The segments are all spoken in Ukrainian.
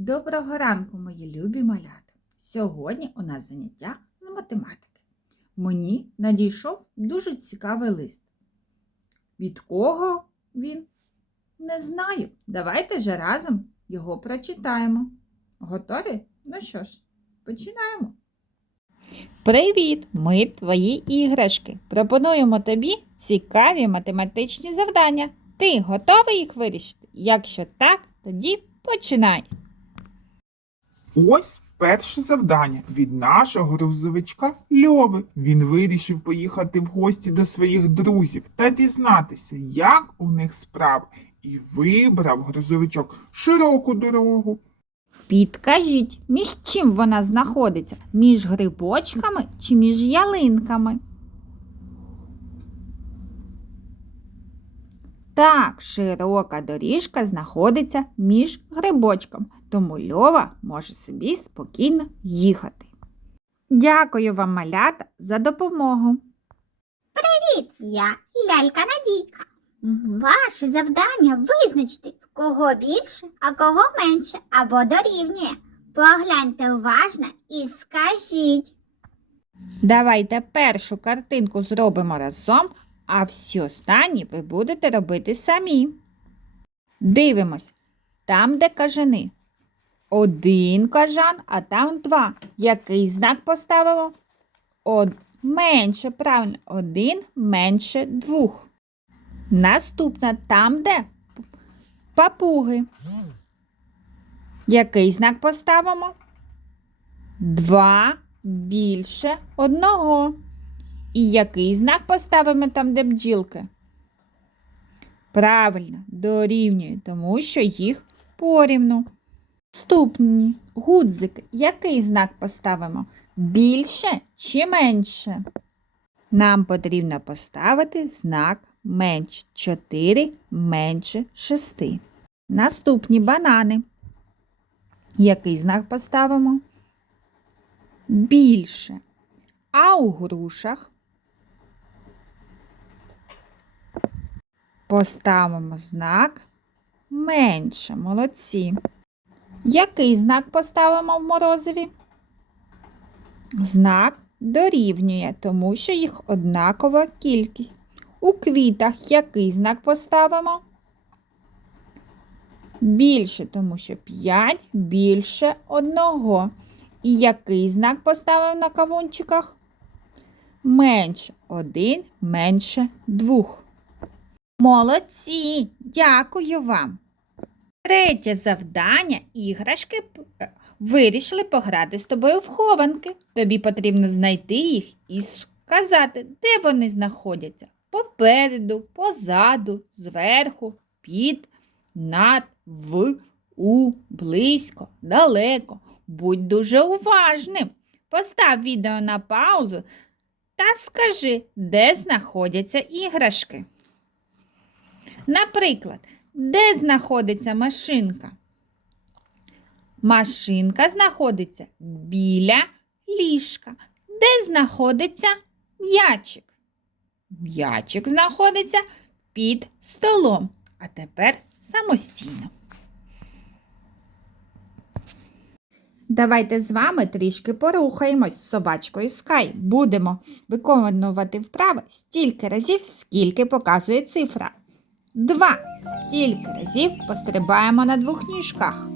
Доброго ранку, мої любі малята! Сьогодні у нас заняття з математики. Мені надійшов дуже цікавий лист. Від кого він? Не знаю. Давайте же разом його прочитаємо. Готові? Ну що ж, починаємо. Привіт! Ми твої іграшки. Пропонуємо тобі цікаві математичні завдання. Ти готовий їх вирішити? Якщо так, тоді починай. Ось перше завдання від нашого грузовичка Льови. Він вирішив поїхати в гості до своїх друзів та дізнатися, як у них справи, і вибрав грузовичок широку дорогу. Підкажіть, між чим вона знаходиться? Між грибочками чи між ялинками? Так, широка доріжка знаходиться між грибочком, тому Льова може собі спокійно їхати. Дякую вам, малята, за допомогу. Привіт, я лялька Надійка. Ваше завдання визначити, кого більше, а кого менше або дорівнює. Погляньте уважно і скажіть. Давайте першу картинку зробимо разом, а всі останні ви будете робити самі. Дивимось, там, де кажани. Один кажан, а там два. Який знак поставимо? Од... Менше, правильно, один менше двох. Наступна там, де папуги. Який знак поставимо? Два більше одного. І який знак поставимо там, де бджілки? Правильно, дорівнює, тому що їх порівну. Наступні гудзики. Який знак поставимо? Більше чи менше? Нам потрібно поставити знак менше. 4 менше 6. Наступні банани. Який знак поставимо? Більше. А у грушах поставимо знак менше. Молодці. Який знак поставимо в морозиві? Знак дорівнює, тому що їх однакова кількість. У квітах який знак поставимо? Більше, тому що 5 більше одного. І який знак поставив на кавунчиках? Менше один, менше двох. Молодці! Дякую вам! Третє завдання іграшки вирішили пограти з тобою в хованки. Тобі потрібно знайти їх і сказати, де вони знаходяться. Попереду, позаду, зверху, під, над, в, у, близько, далеко. Будь дуже уважним. Постав відео на паузу та скажи, де знаходяться іграшки. Наприклад, де знаходиться машинка? Машинка знаходиться біля ліжка. Де знаходиться м'ячик? М'ячик знаходиться під столом. А тепер самостійно. Давайте з вами трішки порухаємось з собачкою Скай. Будемо виконувати вправи стільки разів, скільки показує цифра. Два. Стільки разів пострибаємо на двох ніжках.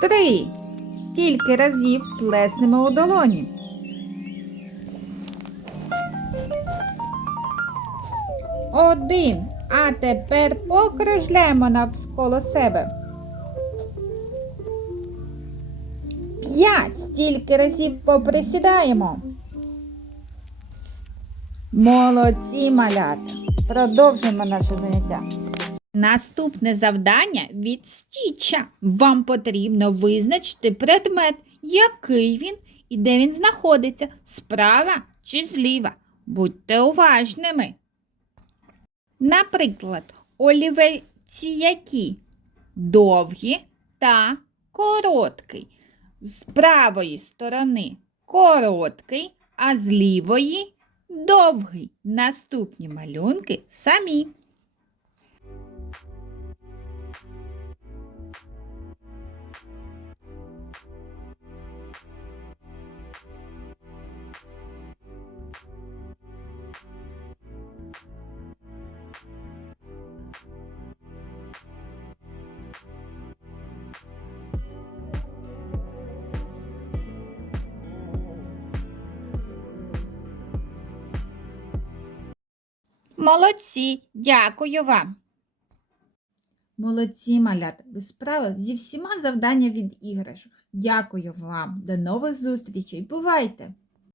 Три. Стільки разів плеснемо у долоні. Один. А тепер покружляємо навколо себе. П'ять. Стільки разів поприсідаємо. Молодці, малята. Продовжуємо наше заняття. Наступне завдання від Стіча. Вам потрібно визначити предмет, який він і де він знаходиться, справа чи зліва. Будьте уважними. Наприклад, олівці які довгі та короткий. З правої сторони короткий, а з лівої довгий. Наступні малюнки самі. Молодці, дякую вам. Молодці, малята, ви справились зі всіма завданнями від іграшок. Дякую вам. До нових зустрічей. Бувайте!